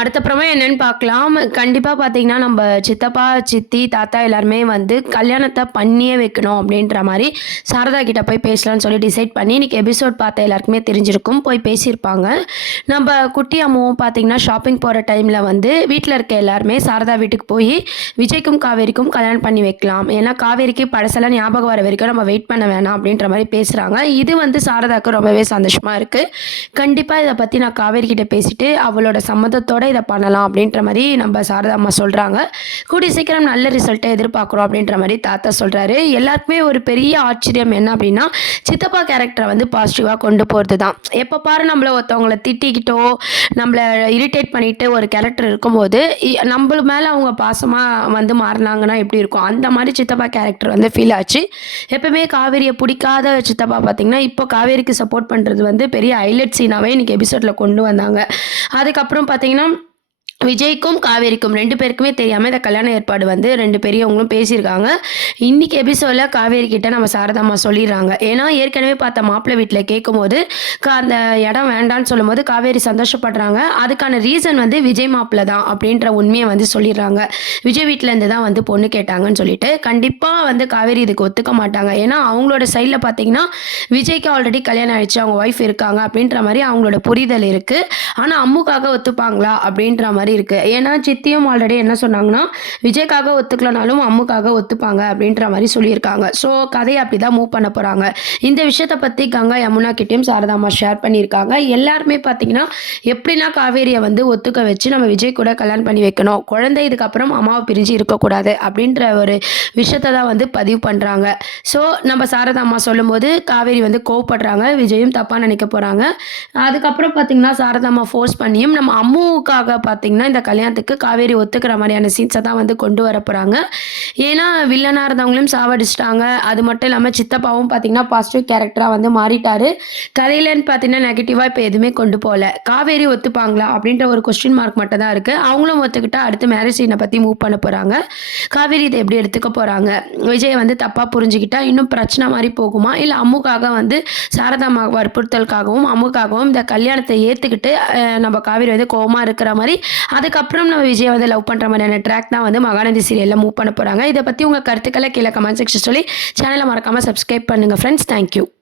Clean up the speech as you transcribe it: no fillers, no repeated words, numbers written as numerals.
அடுத்த ப்ரோமோ என்னன்னு பார்க்கலாம். கண்டிப்பா பார்த்தீங்கன்னா, நம்ப சித்தப்பா, சித்தி, தாத்தா எல்லாருமே வந்து கல்யாணத்த பண்ணியே வைக்கணும் அப்டின்ற மாரி சாரதா கிட்ட போய் பேசலான்னு சொல்லி டிசைட் பண்ணி, இன்னைக்கு எபிசோட் பார்த்த எல்லாருக்குமே தெரிஞ்சிருக்கும். போய் பேசியிருப்பாங்க. நம்ப குட்டி அம்மாவும் பார்த்தீங்கன்னா, ஷாப்பிங் போற டைம்ல வந்து வீட்ல இருக்க எல்லாருமே சாரதா வீட்டுக்கு போயி, விஜய்க்கும், காவேரிக்கும் கல்யாணம் பண்ணி வைக்கலாம். ஏன்னா, காவேரிக்கு பழசெல்லாம் ஞாபகம் வர வரைக்கும் நம்ம வெயிட் பண்ண வேணாம் அப்டின்ற மாரி பேசுறாங்க. இது வந்து சாரதாக்கு ரொம்பவே சந்தோஷமா இருக்கு. கண்டிப்பா இத பத்தி நான் காவேரி கிட்ட பேசிட்டு, அவளோட சம்மதத்தோட இத பண்ணலாம் அப்படின்ற மாரி நம்ம சாரதா அம்மா சொல்றாங்க. கூடிய சீக்கிரம் நல்ல ரிசல்ட்ட எதிர்பார்க்குறோம் அப்படின்ற மாரி தாத்தா சொல்றாரு. எல்லாருக்குமே ஒரு பெரிய ஆச்சரியம் என்ன அப்படின்னா, சித்தப்பா கேரக்டர வந்து பாசிட்டிவா கொண்டு போறது தான். எப்ப பாரு நம்மள ஒருத்தவங்கள திட்டிக்கிட்டோ, நம்மள இரிட்டேட் பண்ணிட்டு ஒரு கேரக்டர் இருக்கும்போது, நம்பள மேல அவங்க பாசமா வந்து மாறுனாங்கன்னா எப்படி இருக்கும்? அந்த மாரி சித்தப்பா கேரக்டர் வந்து ஃபீல் ஆச்சு. எப்பவுமே காவேரிய புடிக்காத சித்தப்பா பார்த்தீங்கன்னா, இப்போ காவேரிக்கு சப்போர்ட் பண்றது வந்து பெரிய ஹைலைட் சீனாவே இன்னைக்கு எபிசோட்ல கொண்டு வந்தாங்க. அதுக்கப்புறம் பார்த்தீங்கன்னா, விஜய்க்கும், காவேரிக்கும் 2 பேருக்குமே தெரியாம இந்த கல்யாண ஏற்பாடு வந்து 2 பெரியவங்களும் பேசியிருக்காங்க. இன்னைக்கு எபிசோட்ல காவேரி கிட்ட நம்ம சாரதா அம்மா சொல்லிர்றாங்க. ஏன்னா, ஏற்கனவே பார்த்த மாப்பிள்ளை வீட்ல கேட்கும்போது, அந்த இடம் வேண்டான்னு சொல்லும்போது காவேரி சந்தோஷப்படுறாங்க. அதுக்கான ரீசன் வந்து விஜய் மாப்பிள்ளை தான் அப்படின்ற உண்மைய வந்து சொல்லிர்றாங்க. விஜய் வீட்லேருந்து தான் வந்து பொண்ணு கேட்டாங்கன்னு சொல்லிட்டு. கண்டிப்பா வந்து காவேரி இதுக்கு ஒத்துக்க மாட்டாங்க. ஏன்னா, அவங்களோட சைட்ல பார்த்தீங்கன்னா, விஜய்க்கு ஆல்ரெடி கல்யாணம் ஆயிடுச்சு. அவங்க ஒய்ஃப் இருக்காங்க அப்படின்ற மாரி அவங்களோட புரிதல் இருக்கு. ஆனா, அம்முக்காக ஒத்துப்பாங்களா? அப்படின்ற மாரி இருக்கு. ஏன்னா, சித்தியும் ஆல்ரெடி என்ன சொன்னாங்கன்னா, விஜய்க்காக ஒத்துக்கலனாலும் அம்முக்காக ஒத்துப்பாங்க அப்படின்ற மாரி சொல்லியிருக்காங்க. ஸோ, கதைய அப்படிதான் மூவ் பண்ண போறாங்க. இந்த விஷயத்த பத்தி கங்கா, யமுனா கிட்டயும் சாரதா அம்மா ஷேர் பண்ணியிருக்காங்க. எல்லாருமே பார்த்தீங்கன்னா, எப்படின்னா காவேரிய வந்து ஒத்துக்க வச்சு நம்ம விஜய் கூட கல்யாணம் பண்ணி வைக்கணும். குழந்தை இதுக்கப்புறம் அம்மாவ பிரிஞ்சு இருக்கக்கூடாது அப்படின்ற ஒரு விஷயத்த தான் வந்து பதிவு பண்றாங்க. ஸோ, நம்ம சாரதா அம்மா சொல்லும்போது காவேரி வந்து கோவப்படுறாங்க. விஜயும் தப்பா நினைக்க போறாங்க. அதுக்கப்புறம் பார்த்தீங்கன்னா, சாரதா அம்மா ஃபோர்ஸ் பண்ணியும் நம்ம அம்முவுக்காக பார்த்தீங்கன்னா, இந்த கல்யாணத்துக்கு காவேரி ஒத்துக்கிற மாரியான சீன்ஸ தான் வந்து கொண்டு வர போறாங்க. ஏன்னா, வில்லனா இருந்தவங்களையும் சாவடிச்சுட்டாங்க. அது மட்டும் இல்லாம சித்தப்பாவும் பார்த்தீங்கன்னா, பாசிட்டிவ் கேரக்டரா வந்து மாறிட்டாரு. கதையிலன்னு பார்த்தீங்கன்னா, நெகட்டிவா இப்ப எதுவுமே கொண்டு போல. காவேரி ஒத்துப்பாங்களா? அப்படின்ற ஒரு கொஸ்டின் மார்க் மட்டும் தான் இருக்கு. அவங்களும் ஒத்துக்கிட்டா அடுத்து மேரேஜ் சீன பத்தி மூவ் பண்ண போறாங்க. காவேரி இத எப்படி எடுத்துக்க போறாங்க? விஜய வந்து தப்பா புரிஞ்சுக்கிட்டா இன்னும் பிரச்சனை மாரி போகுமா? இல்ல அம்முக்காக வந்து சாரதா அம்மா வற்புறுத்தலுக்காகவும், அம்முக்காகவும் இந்த கல்யாணத்த ஏத்துக்கிட்டு நம்ம காவேரி வந்து கோவமா இருக்கிற மாரி, அதுக்கப்புறம் நம்ம விஜய வந்து லவ் பண்ற மாரியான ட்ராக் தான் வந்து மகாநதி சீரியல்ல மூவ் பண்ண போறாங்க. இத பத்தி உங்க கருத்துக்கள கீழ கமெண்ட் செக்ஷன் சொல்லி சேனல மறக்காம சப்ஸ்கிரைப் பண்ணுங்க ஃப்ரெண்ட்ஸ். Thank you.